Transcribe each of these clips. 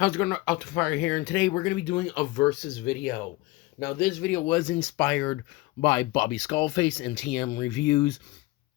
How's it going, Out to Fire here, and today we're going to be doing a versus video. Now, this video was inspired by Bobby Skullface and TM Reviews.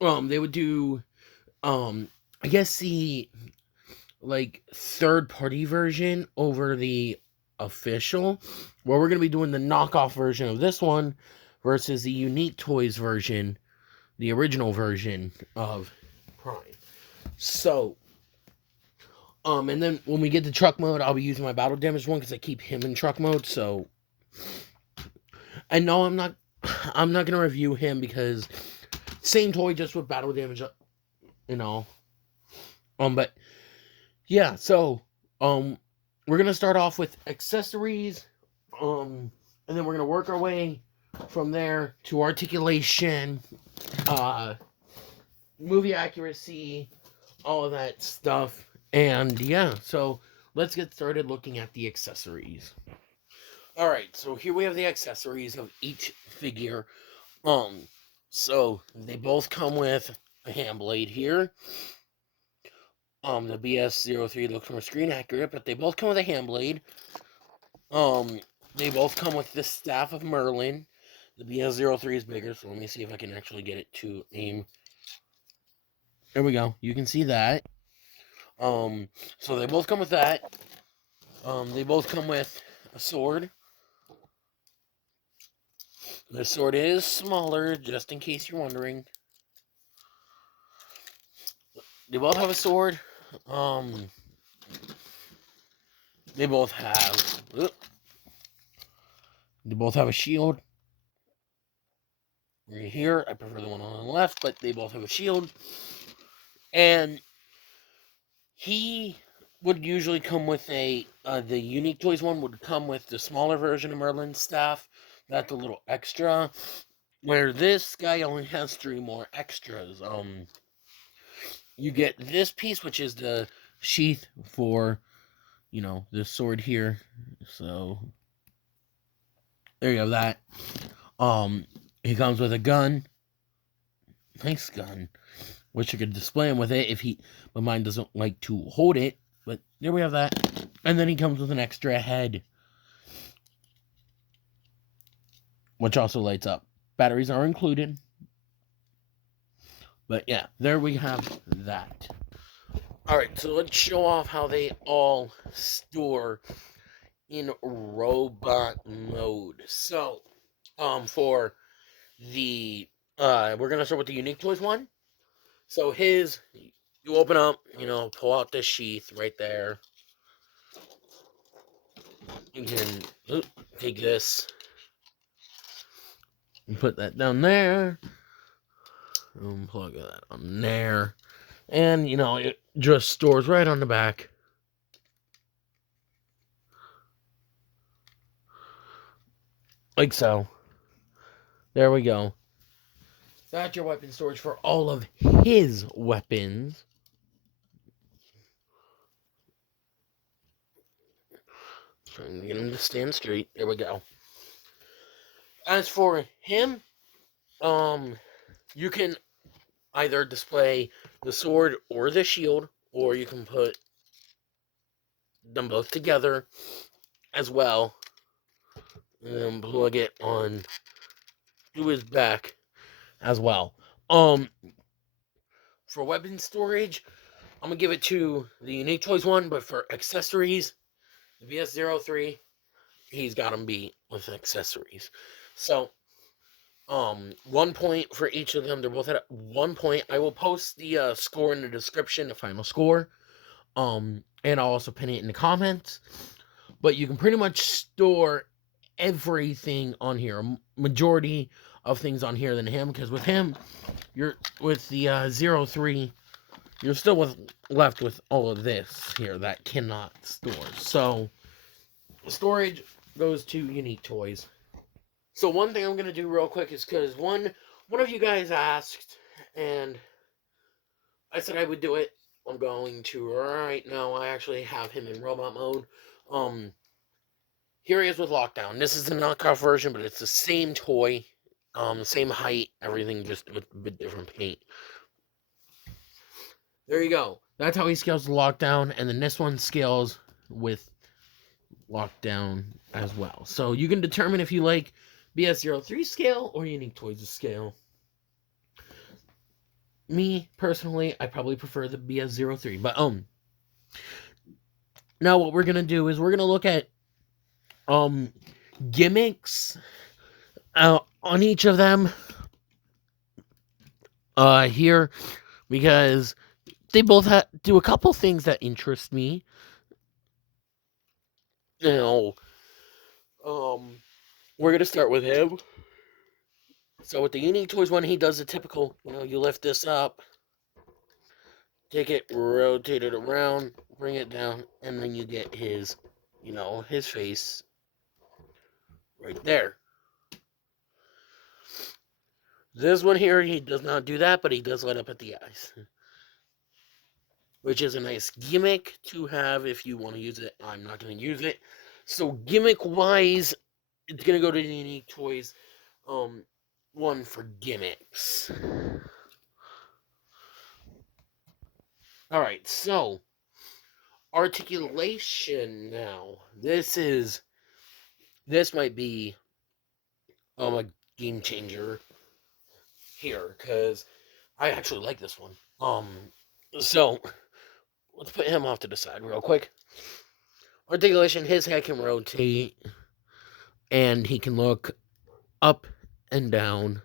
They would do, I guess the, third-party version over the official, where we're going to be doing the knockoff version of this one versus the Unique Toys version, the original version of Prime. So, and then when we get to truck mode, I'll be using my battle damage one because I keep him in truck mode. So, and no, I'm not gonna review him because same toy, just with battle damage, But yeah, so we're gonna start off with accessories, and then we're gonna work our way from there to articulation, movie accuracy, all of that stuff. And yeah, so let's get started looking at the accessories. Alright, so here we have the accessories of each figure. So they both come with a hand blade here. The Bs03 looks more screen accurate, but they both come with a hand blade. They both come with the staff of Merlin. The Bs03 is bigger, so let me see if I can actually get it to aim. There we go. You can see that. So they both come with that. They both come with a sword. The sword is smaller, just in case you're wondering. They both have a sword. They both have a shield. Right here, I prefer the one on the left, but they both have a shield. And he would usually come with the Unique Toys one would come with the smaller version of Merlin's staff. That's a little extra. Where this guy only has 3 more extras. You get this piece, which is the sheath for, the sword here. So, there you have that. He comes with a gun. Nice gun. Wish I could display him with it but mine doesn't like to hold it. But there we have that. And then he comes with an extra head, which also lights up. Batteries are included. But yeah, there we have that. Alright, so let's show off how they all store in robot mode. So, for the, we're going to start with the Unique Toys one. So you open up, pull out this sheath right there. You can take this and put that down there. And plug that on there. And, it just stores right on the back. Like so. There we go. That's your weapon storage for all of his weapons. Trying to get him to stand straight. There we go. As for him, you can either display the sword or the shield, or you can put them both together as well, and then plug it on to his back as well. For weapon storage, I'm gonna give it to the Unique Toys one, but for accessories, the Bs03, he's got them beat with accessories. So, 1 point for each of them. They're both at 1 point. I will post the score in the description, the final score. And I'll also pin it in the comments. But you can pretty much store everything on here. A majority of things on here than him. Because with him, you're with the 03, you're still left with all of this here that cannot store. So, storage goes to Unique Toys. So one thing I'm going to do real quick is because one of you guys asked, and I said I would do it. I'm going to right now. I actually have him in robot mode. Here he is with Lockdown. This is the knockoff version, but it's the same toy, same height, everything, just with a bit different paint. There you go. That's how he scales the Lockdown, and then this one scales with locked down as well. So you can determine if you like BS03 scale or Unique Toys scale. Me personally, I probably prefer the BS03. But now what we're gonna do is we're gonna look at gimmicks on each of them here, because they both do a couple things that interest me. Now, we're gonna start with him. So with the Unique Toys one, he does the typical, you lift this up, take it, rotate it around, bring it down, and then you get his, his face right there. This one here, he does not do that, but he does light up at the eyes, which is a nice gimmick to have if you want to use it. I'm not going to use it. So gimmick-wise, it's going to go to the Unique Toys one for gimmicks. All right, so articulation now. This might be a game changer here, because I actually like this one. So let's put him off to the side real quick. Articulation, his head can rotate, and he can look up and down.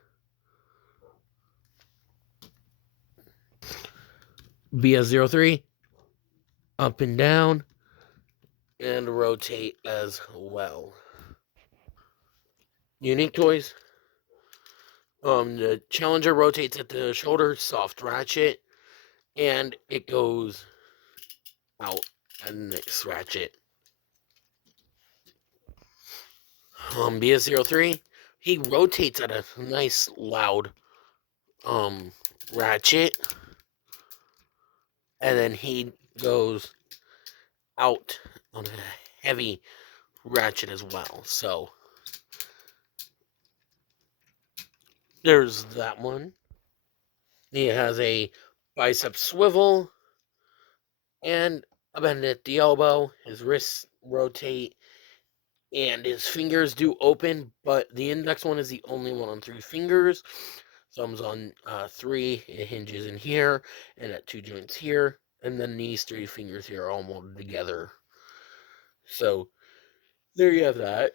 BS03, up and down, and rotate as well. Unique Toys. The Challenger rotates at the shoulder, soft ratchet, and it goes out and next ratchet. BS03, he rotates at a nice loud ratchet, and then he goes out on a heavy ratchet as well. So there's that one. He has a bicep swivel and a bend at the elbow. His wrists rotate and his fingers do open, but the index one is the only one on 3 fingers. Thumb's on 3, it hinges in here and at 2 joints here, and then these 3 fingers here are all molded together. So there you have that.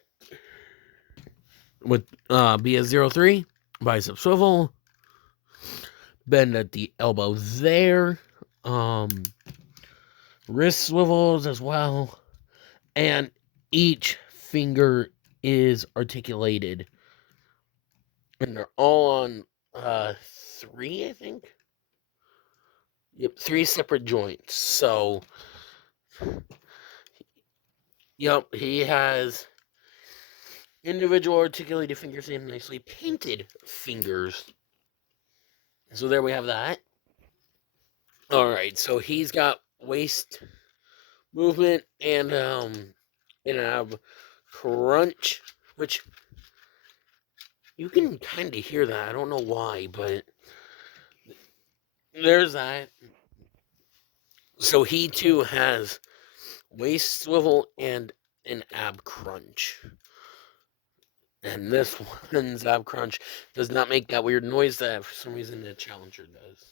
With BS03, bicep swivel, bend at the elbow there, wrist swivels as well, and each finger is articulated, and they're all on 3, I think. Yep, 3 separate joints. So yep, he has individual articulated fingers and nicely painted fingers. So there we have that. All right, so he's got waist movement and an ab crunch, which you can kind of hear that. I don't know why, but there's that. So he too has waist swivel and an ab crunch. And this one's ab crunch does not make that weird noise that for some reason the Challenger does.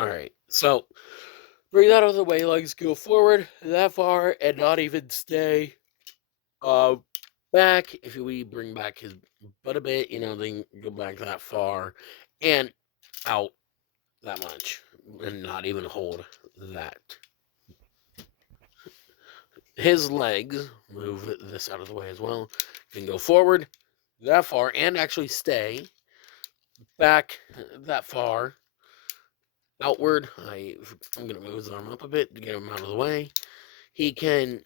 Alright, so bring that out of the way, legs go forward that far and not even stay back. If we bring back his butt a bit, then go back that far and out that much and not even hold that. His legs, move this out of the way as well, can go forward that far and actually stay back that far, outward. I'm going to move his arm up a bit to get him out of the way. He can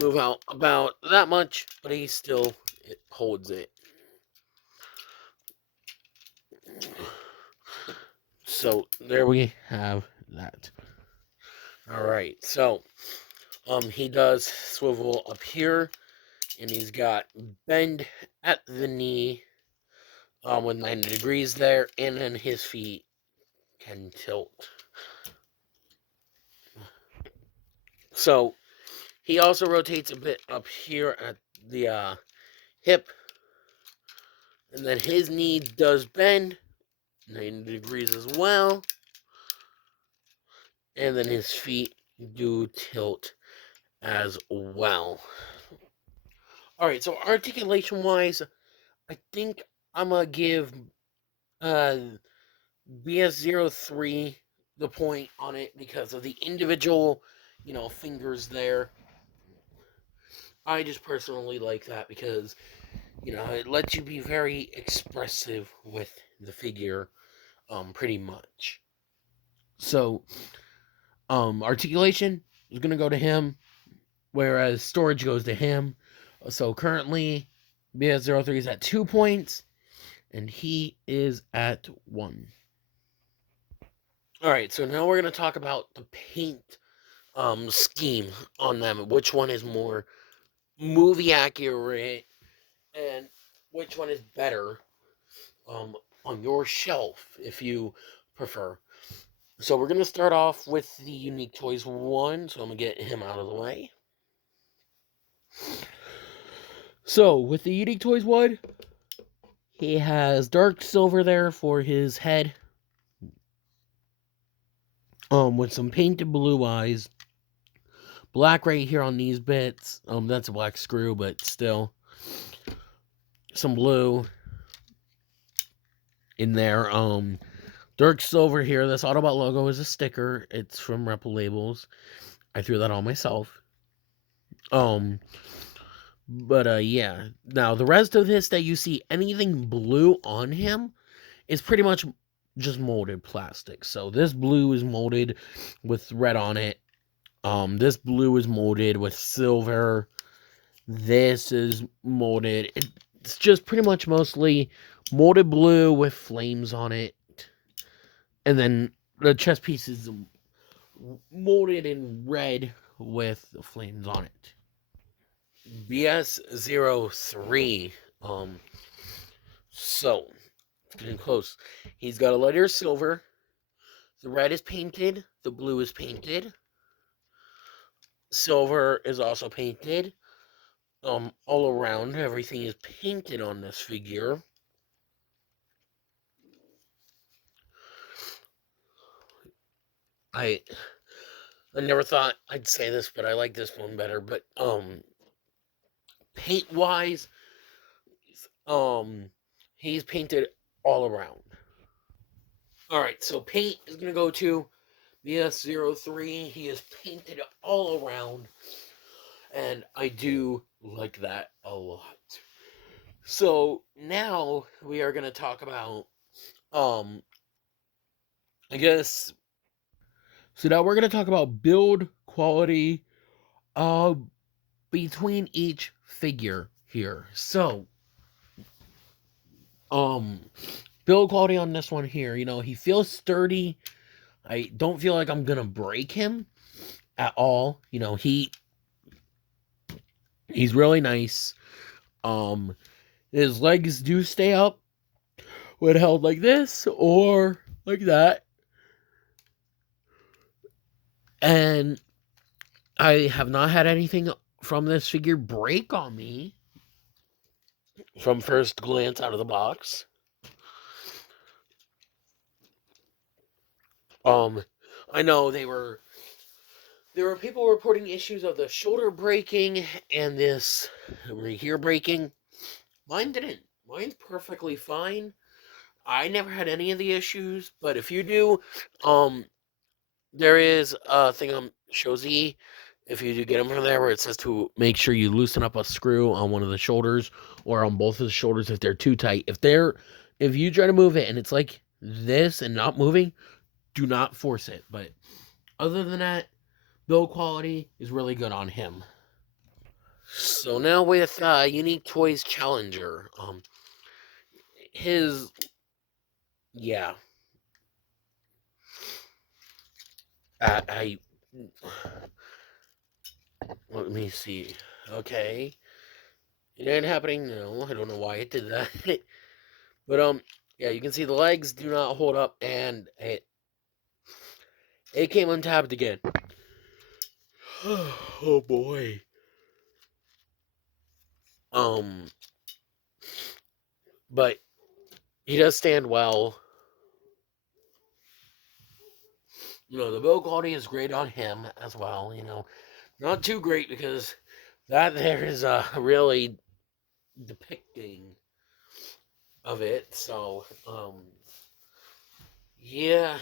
move out about that much, but he still holds it. So there we have that. All right, so he does swivel up here, and he's got bend at the knee with 90 degrees there, and then his feet can tilt. So he also rotates a bit up here at the hip, and then his knee does bend 90 degrees as well, and then his feet do tilt as well. Alright, so articulation wise, I think I'm gonna give Bs03 the point on it because of the individual, fingers there. I just personally like that because, it lets you be very expressive with the figure, pretty much. So, articulation is gonna go to him, whereas storage goes to him. So currently, Bs03 is at 2 points, and he is at 1. Alright, so now we're going to talk about the paint scheme on them. Which one is more movie accurate, and which one is better on your shelf, if you prefer. So we're going to start off with the Unique Toys one, so I'm going to get him out of the way. So, with the Unique Toys one, he has dark silver there for his head, with some painted blue eyes. Black right here on these bits. That's a black screw, but still. Some blue in there. Dark silver here. This Autobot logo is a sticker. It's from Rebel Labels. I threw that on myself. But yeah. Now, the rest of this that you see anything blue on him is pretty much just molded plastic. So this blue is molded with red on it. This blue is molded with silver. This is molded. It's just pretty much mostly molded blue with flames on it. And then the chest piece is molded in red with flames on it. Bs03. So, getting close. He's got a lighter silver. The red is painted. The blue is painted. Silver is also painted. All around, everything is painted on this figure. I never thought I'd say this, but I like this one better. But paint wise, he's painted all around. Alright, so paint is gonna go to Bs03. He is painted all around, and I do like that a lot. So now we are gonna talk about I guess. So now we're going to talk about build quality between each figure here. So, build quality on this one here. He feels sturdy. I don't feel like I'm going to break him at all. He's really nice. His legs do stay up when held like this or like that. And I have not had anything from this figure break on me from first glance out of the box. I know there were people reporting issues of the shoulder breaking and this right here breaking. Mine didn't. Mine's perfectly fine. I never had any of the issues, but if you do, there is a thing on Shozy, if you do get them from there, where it says to make sure you loosen up a screw on one of the shoulders or on both of the shoulders if they're too tight. If you try to move it and it's like this and not moving, do not force it. But other than that, build quality is really good on him. So now with Unique Toys Challenger, yeah. Let me see. Okay. It ain't happening now. I don't know why it did that. But, yeah, you can see the legs do not hold up, and it came untapped again. Oh boy. But he does stand well. The build quality is great on him as well. Not too great because that there is really depicting of it. So, yeah.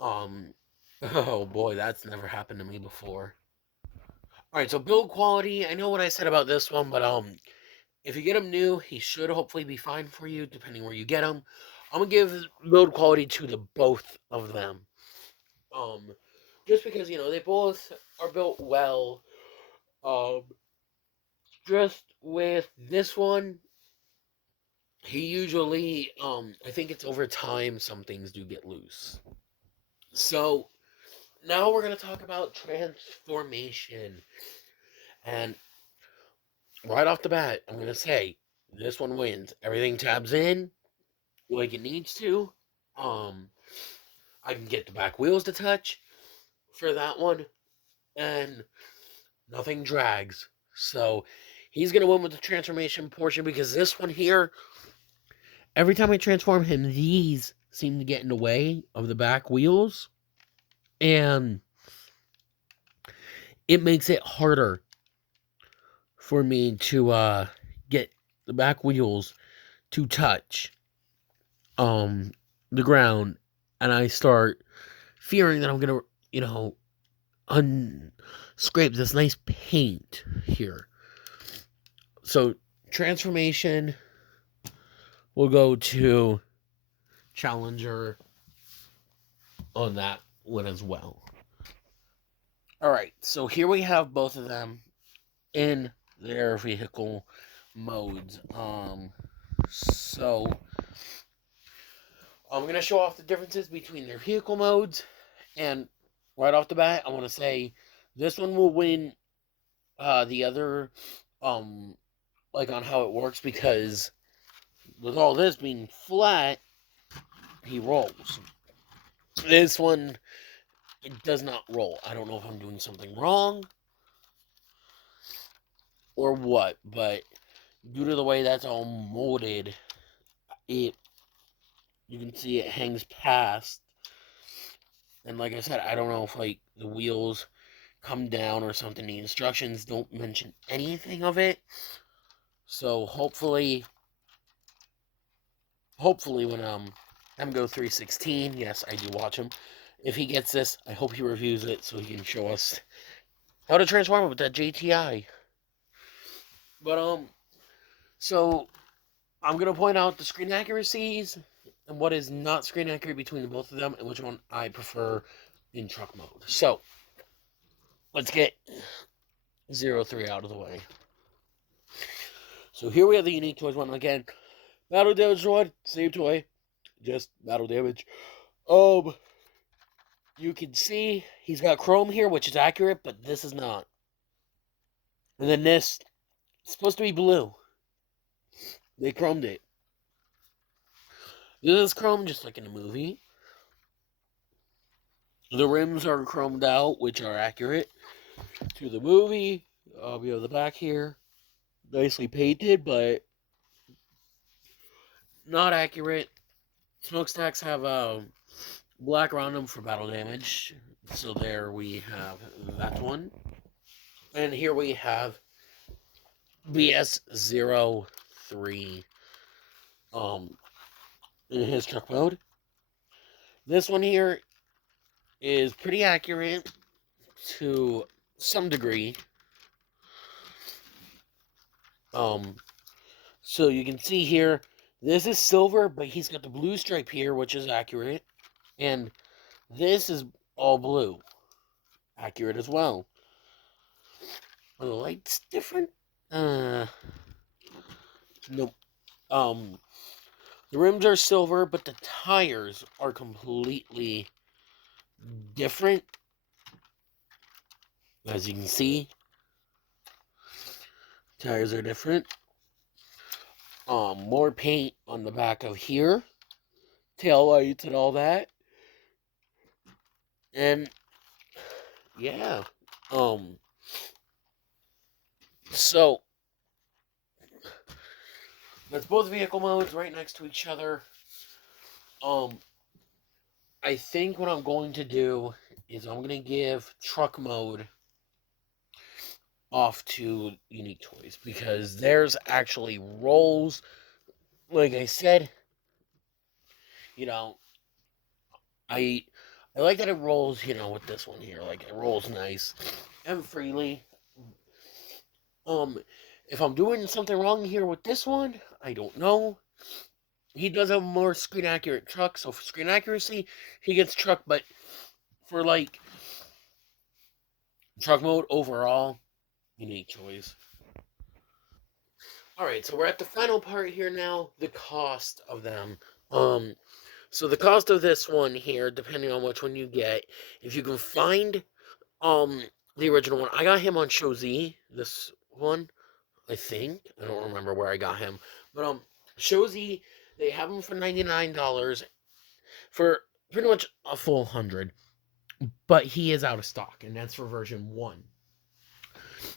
Oh boy, that's never happened to me before. All right, so build quality. I know what I said about this one, but if you get him new, he should hopefully be fine for you, depending where you get him. I'm gonna give build quality to the both of them. Just because they both are built well. Um, just with this one, he usually I think it's over time some things do get loose. So now we're gonna talk about transformation, and right off the bat, I'm gonna say this one wins. Everything tabs in like it needs to. I can get the back wheels to touch for that one, and nothing drags. So he's gonna win with the transformation portion because this one here, every time I transform him, these seem to get in the way of the back wheels, and it makes it harder for me to get the back wheels to touch the ground, and I start fearing that I'm gonna unscrape this nice paint here. So transformation will go to Challenger on that one as well. All right, so here we have both of them in their vehicle modes. So I'm gonna show off the differences between their vehicle modes, and right off the bat, I want to say this one will win the other, like on how it works, because with all this being flat, he rolls. This one, it does not roll. I don't know if I'm doing something wrong or what, but due to the way that's all molded, you can see it hangs past. And like I said, I don't know if like the wheels come down or something. The instructions don't mention anything of it. So hopefully when MGO316, yes, I do watch him. If he gets this, I hope he reviews it so he can show us how to transform it with that JTI. But so I'm gonna point out the screen accuracies and what is not screen accurate between the both of them, and which one I prefer in truck mode. So let's get 03 out of the way. So here we have the unique toys one again. Battle damage one, same toy, just battle damage. You can see he's got chrome here, which is accurate, but this is not. And then this, it's supposed to be blue. They chromed it. This is chrome, just like in the movie. The rims are chromed out, which are accurate to the movie. We have the back here, nicely painted, but not accurate. Smokestacks have black around them for battle damage. So there we have that one. And here we have Bs03 in his truck mode. This one here is pretty accurate to some degree. So you can see here, this is silver, but he's got the blue stripe here, which is accurate. And this is all blue. Accurate as well. Are the lights different? Nope. The rims are silver, but the tires are completely different. As you can see, tires are different. More paint on the back of here. Tail lights and all that. And yeah. So that's both vehicle modes right next to each other. I think what I'm going to do is I'm going to give truck mode off to Unique Toys because there's actually rolls. Like I said, you know, I like that it rolls, with this one here. Like it rolls nice and freely. If I'm doing something wrong here with this one, I don't know. He does have more screen accurate truck, so for screen accuracy, he gets truck, but for like truck mode overall, Unique Choice. Alright, so we're at the final part here now, the cost of them. So the cost of this one here, depending on which one you get, if you can find the original one, I got him on Show Z, this one, I think. I don't remember where I got him. But Show Z, they have them for $99 for pretty much a full 100. But he is out of stock, and that's for version 1.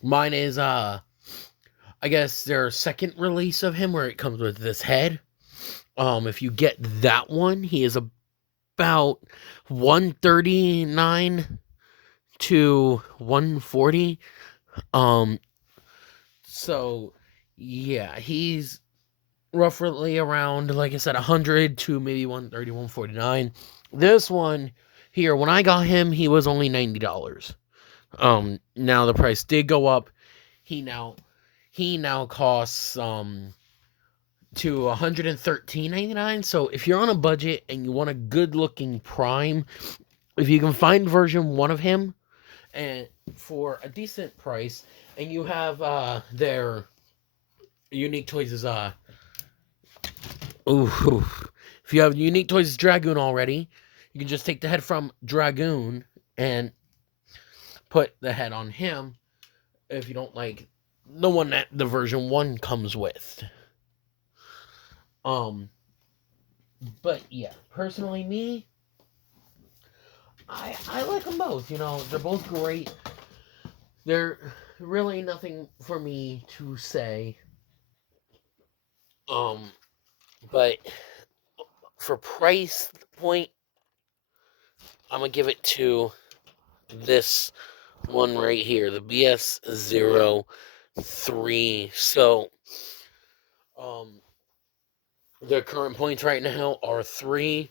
Mine is I guess their second release of him where it comes with this head. If you get that one, he is about 139 to 140. So yeah, he's roughly around, like I said, 100 to maybe 130, 149. This one here, when I got him, he was only $90. Now the price did go up. He now costs to $113.99. So if you're on a budget and you want a good looking prime, if you can find version 1 of him and for a decent price, and you have their Unique Toys is if you have Unique Toys Dragoon already, you can just take the head from Dragoon and put the head on him if you don't like the one that the version 1 comes with. But yeah, personally me, I like them both. They're both great. They're really nothing for me to say. But for price point, I'm gonna give it to this one right here, the Bs03. So, the current points right now are 3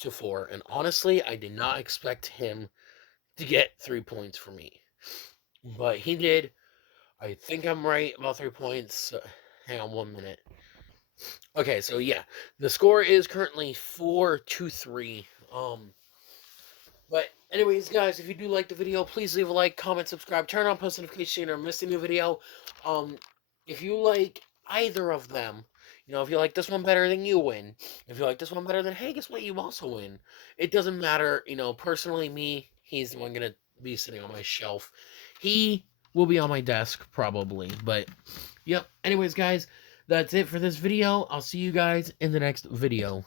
to 4, and honestly, I did not expect him to get 3 points for me, but he did. I think I'm right about 3 points. Hang on 1 minute. Okay, so yeah, the score is currently 4 to 3. But anyways, guys, if you do like the video, please leave a like, comment, subscribe, turn on post notifications so you never miss a new video. If you like either of them, if you like this one better, then you win. If you like this one better, then hey, guess what? You also win. It doesn't matter. Personally, me, he's the one gonna be sitting on my shelf. He will be on my desk probably. But yep. Anyways, guys, that's it for this video. I'll see you guys in the next video.